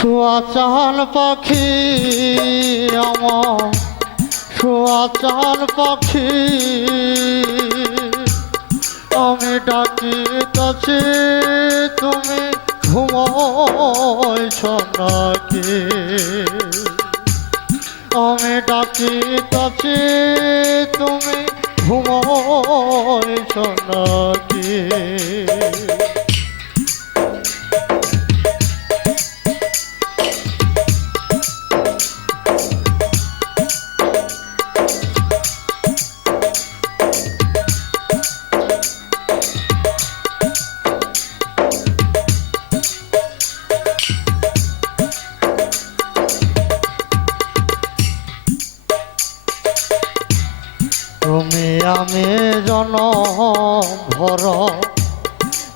শোয়া চাল পাখি আমার, শোয়া চাল পাখি। আমি ডাকিতাছি তুমি ঘুমাইছ নাকি আমি ডাকিতাছি তুমি ঘুমাইছ নাকি তুমি আমি জন ভর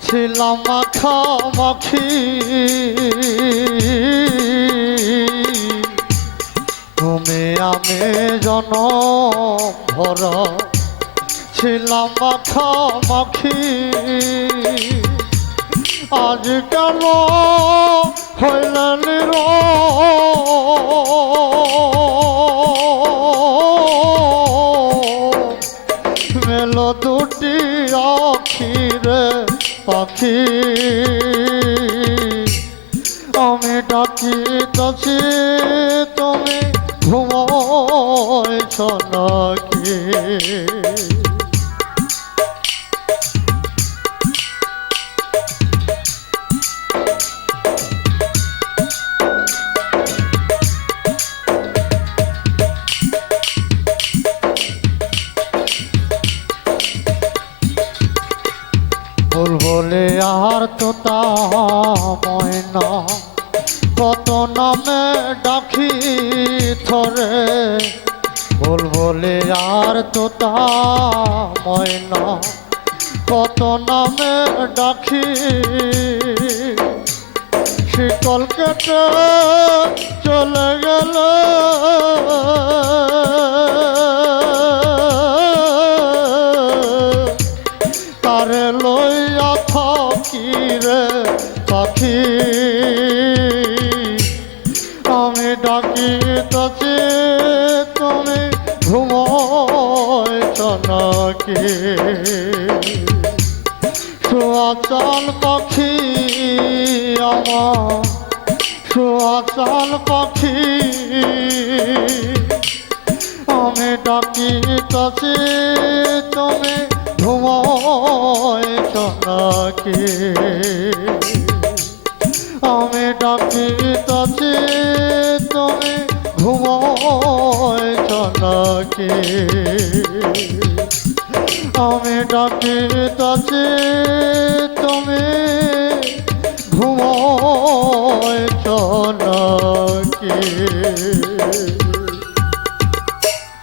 ছিলাম মাখামাখি। তুমি আমি জন ভর ছিলাম মাখামাখি। আজ কেন হইলেন মেলো দুটি আখিরে পাখি। আমি ডাকিতেছি তুমি ঘুমাইছ নাকি ভুল বলে আর তো ময়না কত নামে ডাকি থরে। ভুল বলে আর তো ময়না কত নামে ডাকি। শিকল কেটে চলে গেল। তারে থাকি রে পাখি। আমি ডাকি তাছে তুমি ঘুমাইছ নাকি? শোয়া চাল পাখি আমার শোয়া চাল পাখি। আমি ডাকি তাছে তুমি ঘুমাইছ নাকি আমি ডাকি তাছে তুমি ঘুমায় নাকি আমি ডাকি তাছে